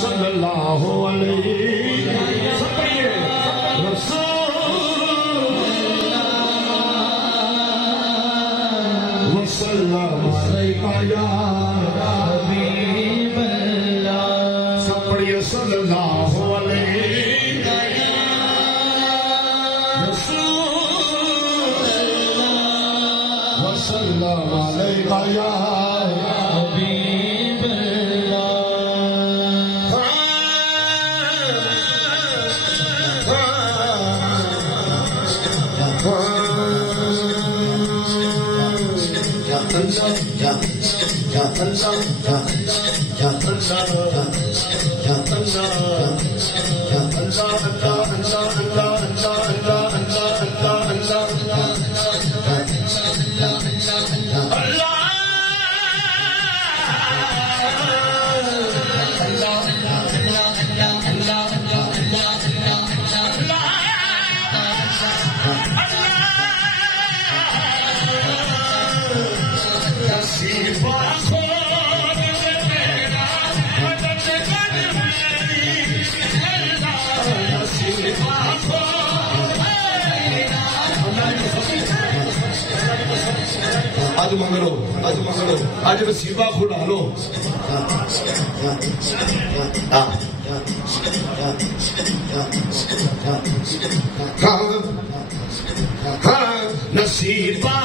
सल्लल्लाहु अलैहि वसल्लम या हबीबल्लाह। सब पढ़िए सल्लल्लाहु अलैहि वसल्लम या आज मंगलो, आज नसीबा खुला लो। हाँ नसीबा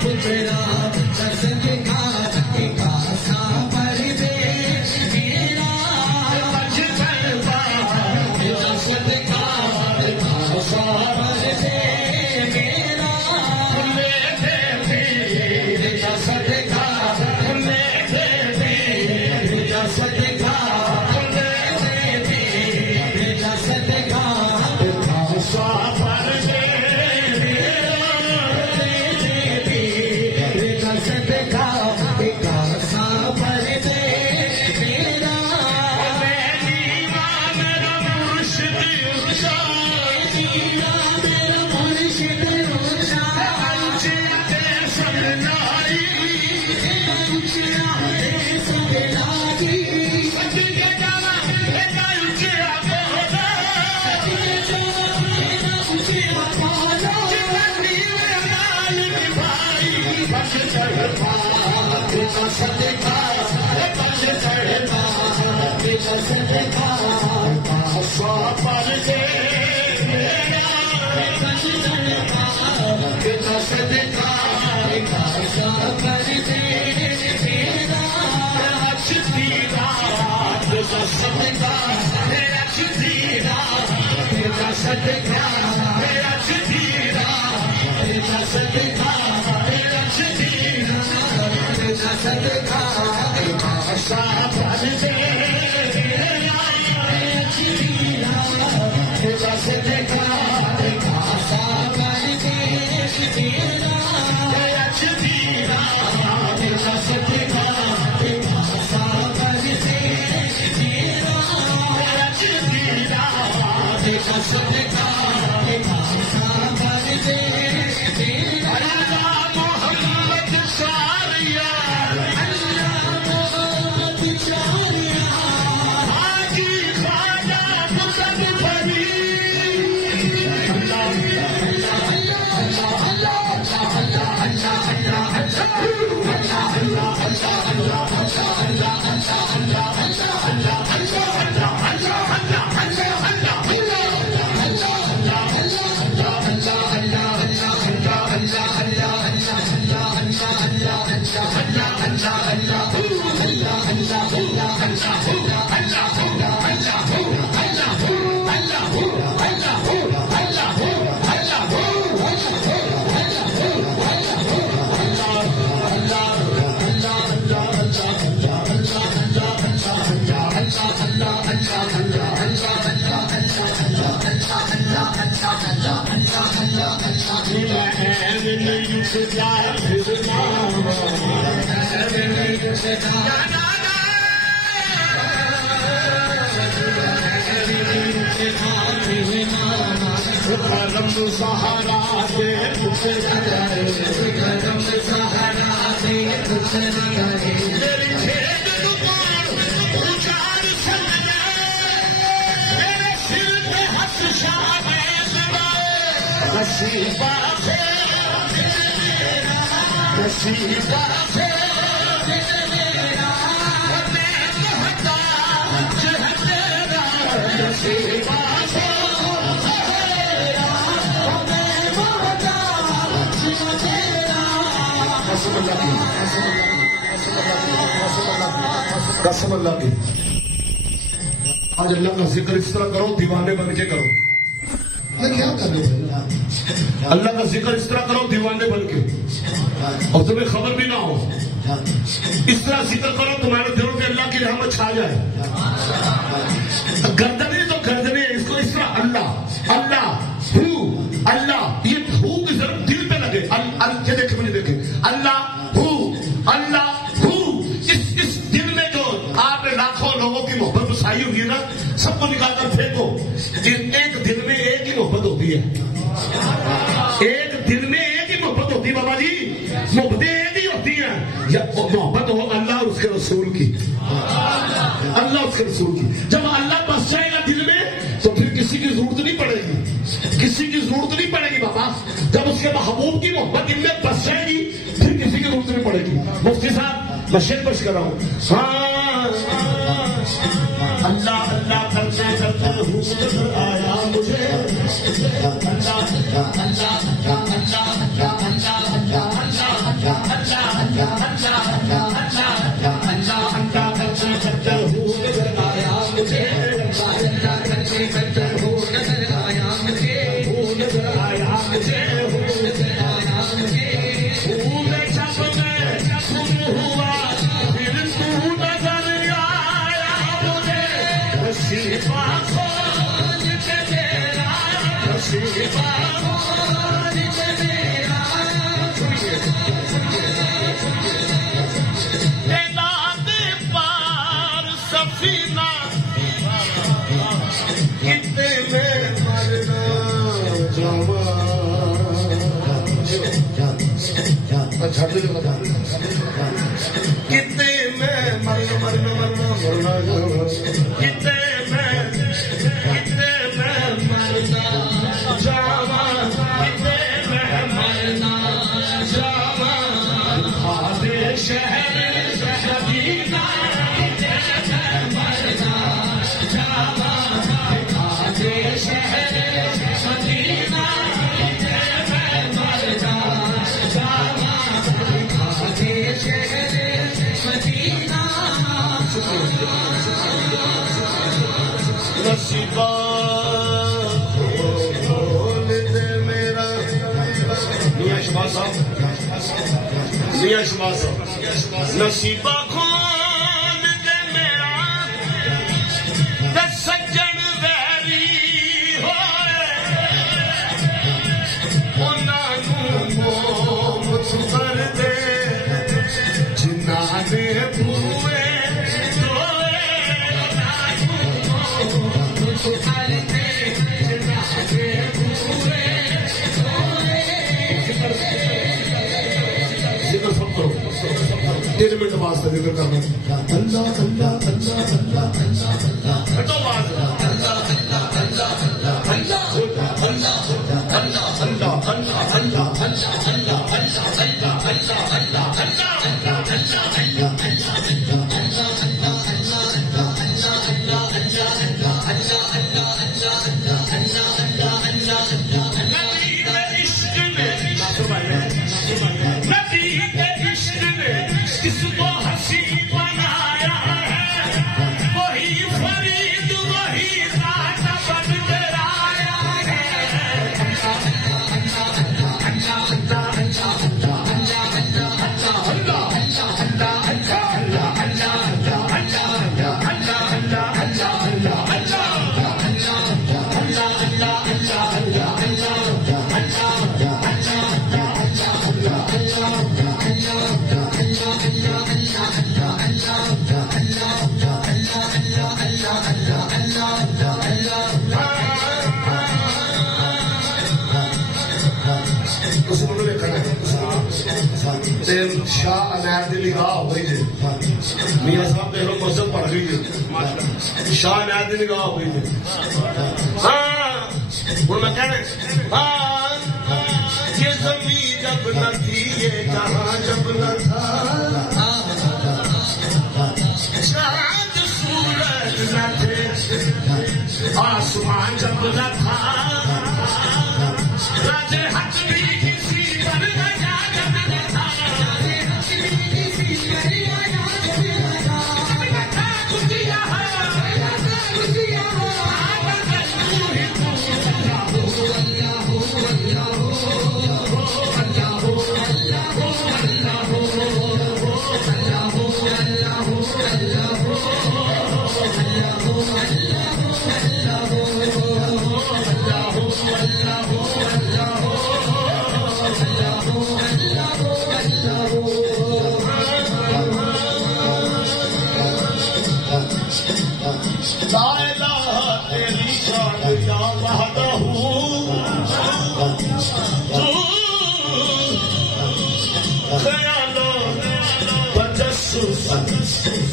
Put it on, कसम अल्लाह की आज अल्लाह का जिक्र इस तरह करो दीवाने बन के करो। मैं क्या कर दूं? अल्लाह का जिक्र इस तरह करो दीवाने बन के और तुम्हें खबर भी ना हो। इस तरह जिक्र करो तुम्हारे दिलों पे अल्लाह की रहमत छा जाए। गर्दने तो गर्दने इसको इस तरह अल्लाह अल्लाह हू अल्लाह ये हू की जरूरत दिल पे लगे। ये देखे मुझे देखे अल्लाह हू इस दिल में जो आपने लाखों लोगों की मोहब्बत बसाई हुई है ना सबको निकालकर फेंको। एक दिल में एक ही मोहब्बत होती है। एक दिल में एक ही मोहब्बत होती है बाबा जी। मोहब्बतें एक ही होती हैं या मोहब्बत हो अल्लाह और उसके रसूल की। अल्लाह उसके रसूल की जब अल्लाह बस जाएगा दिल में तो फिर किसी की जरूरत नहीं पड़ेगी। किसी की जरूरत नहीं पड़ेगी बाबा। जब उसके महबूब की मोहब्बत दिल में बस जाएगी फिर किसी की जरूरत नहीं पड़ेगी। मुफ्ती साहब मैं शेर पेश कर रहा हूँ। अल्लाह अल्लाह करते करते हुस्न आया मुझे। अल्लाह कितने मैं मरना कितने मैं मरना जावा कितने मैं मरना जावा आधे शहर मदीना कितने मैं मरना जावा आधे शहर मदीना कितने मैं मरना जावा आधे शहर मदीना नसीबा खोल दे मेरा मियां शमाल साहब नसीबा खोल दे मेरा ते सज्जन वैरी होए उन्हां नूं मोहब्बत कर दे जिन्हां ने भूए जिक्र सब करो 3 मिनट वास्ते जिक्र करना अल्लाह अल्लाह अल्लाह अल्लाह किसको हंसी बनाया है वही फरीद वही राजा बदलाया है शाह अनैर की निगाह हो गई है मियां साहब देख लो मस्जिद पढ़ गई है शाह अनैर की निगाह हो गई है हाँ हूँ मैं कहना हाँ ये जमी जब न थी ये जहां जब न था चांद सूरज न थे आसमान जब न था राजे हक भी किसी पर न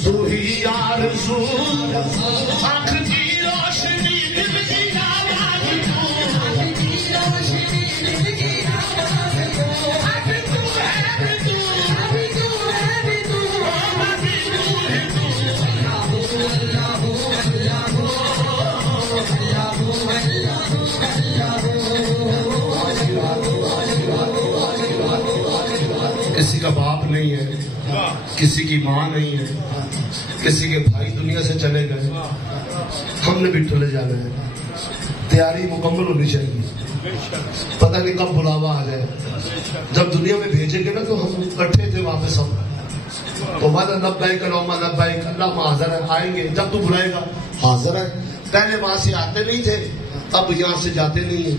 तू ही आरज़ू आँख की रोशनी दिल की आवाज़ तू अभी तू है तू अभी तू है तू अभी तू है तू किसी का बाप नहीं है किसी की माँ नहीं है किसी के भाई दुनिया से चले गए हमने भी चले जाना है तैयारी मुकम्मल होनी चाहिए पता नहीं कब बुलावा आ जाए जब दुनिया में भेजेंगे ना तो हम इकट्ठे थे वहां पे सब तो वादा लब्बैक अल्लाहुम्मा लब्बैक अल्लाह हाजिर है आएंगे जब तू बुलाएगा हाजिर है पहले वहां से आते नहीं थे अब यहाँ से जाते नहीं है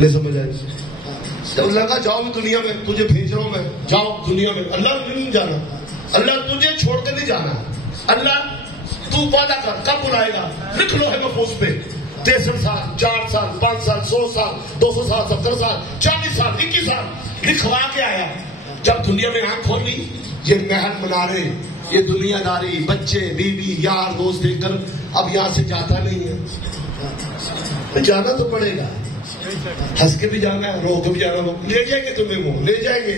नहीं समझ आए तो लगा जाओ दुनिया में तुझे भेज रहा हूं मैं जाओ दुनिया में अल्लाह नहीं जाना अल्लाह तुझे छोड़ के नहीं जाना अल्लाह तू वादा कर कब बुलाएगा लिख लो है महफूज पे 63 साल 4 साल 5 साल 100 साल 200 साल 70 साल 40 साल 21 साल लिखवा के आया जब दुनिया में आंख खोल ली, ये महल मनारे, ये दुनियादारी, बच्चे, बीवी, यार दोस्त देखकर अब यहां से जाता नहीं है। तो जाना तो पड़ेगा, हंस के भी जाना है, रो के भी जाना, ले जाएंगे तुम्हें, वो ले जाएंगे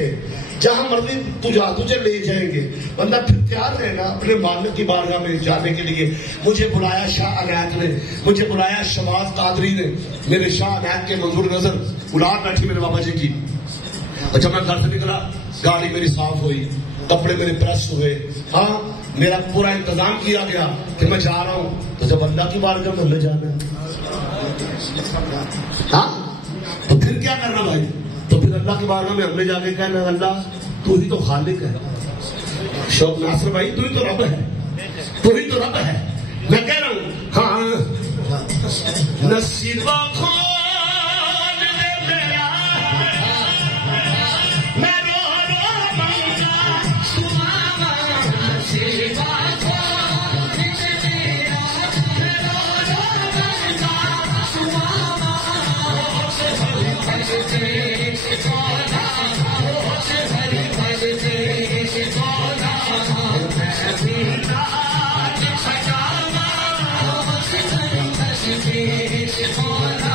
जहां मर्जी तुझे ले जाएंगे। बंदा फिर तैयार रहना अपने मालिक की बारगाह में जाने के लिए। मुझे बुलाया शाह अनायत ने, मुझे बुलाया शबाज कादरी ने, मेरे शाह अनायत के मंजूर नजर गुलाब बैठी मेरे बाबा जी की। और जब मैं घर से निकला, गाड़ी मेरी साफ हुई, कपड़े मेरे प्रेस हुए, हाँ मेरा पूरा इंतजाम किया गया कि मैं जा रहा हूं। तो जब अल्लाह की बारगाह में हमें जाना है, हाँ तो फिर क्या करना भाई? तो फिर अल्लाह की बारगाह में हमने जाके कहना, अल्लाह तू ही तो खालिक है। शौक नासिर भाई, तू ही तो रब है, तू ही तो रब है। मैं कह रहा हूं, हाँ नसीबा खोल दे मेरा, मैं रो रो मंगा सुनावा। नसीबा खोल दे मेरा, मैं रो रो मंगा सुनावा। से भरी भजते सोना, से भरी भजते सोना, मैं भी नाच सजावा। से भरी भजते सोना,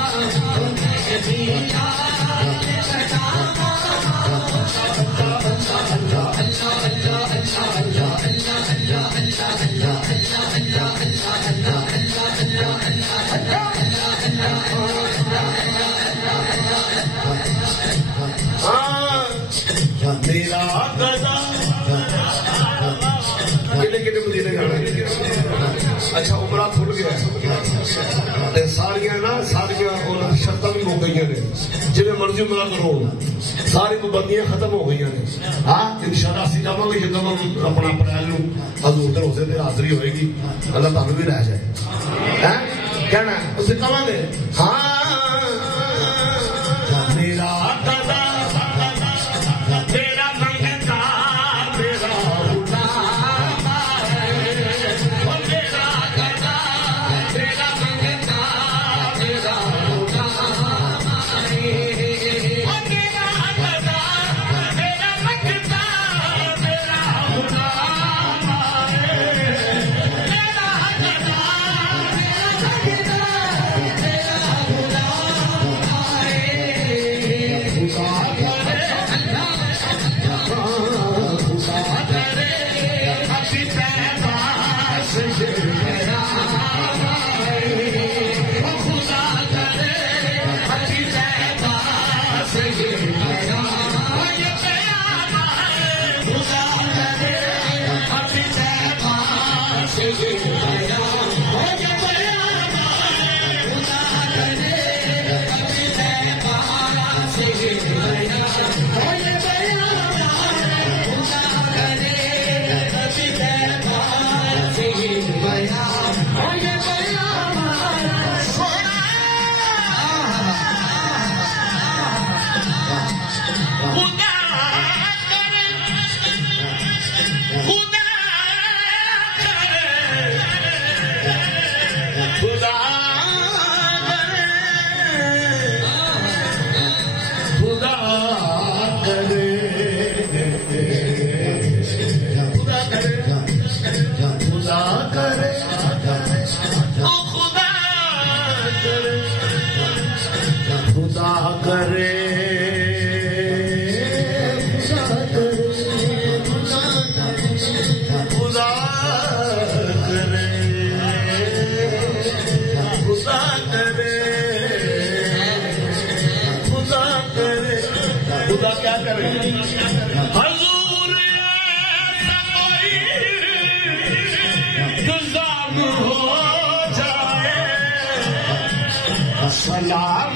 मैं भी नाच सजावा। मेरा गदा कितने मदीने जाना। अच्छा उमरा खुल गया, सारिया ना सारिया शर्तां भी हो गई ने, जिन्हें मर्जी उमरा करो, सारी पाबंदियां खत्म हो गई ने। हाँ इंशाअल्लाह असीं जावांगे जदों अपना अप्रैल नूं हजूर दे रोज़े ते हाज़री होएगी, अल्लाह तुहानूं भी लै जाए हैं कहना उसे कहांगे। हाँ मेरा गदा तेरा मंगता मेरा गुलाम है, मेरा गदा तेरा मंगता मेरा गुलाम है। मेरा गदा तेरा मंगता मेरा गुलाम है, मेरा गदा तेरा मंगता तेरा गुलाम सलाम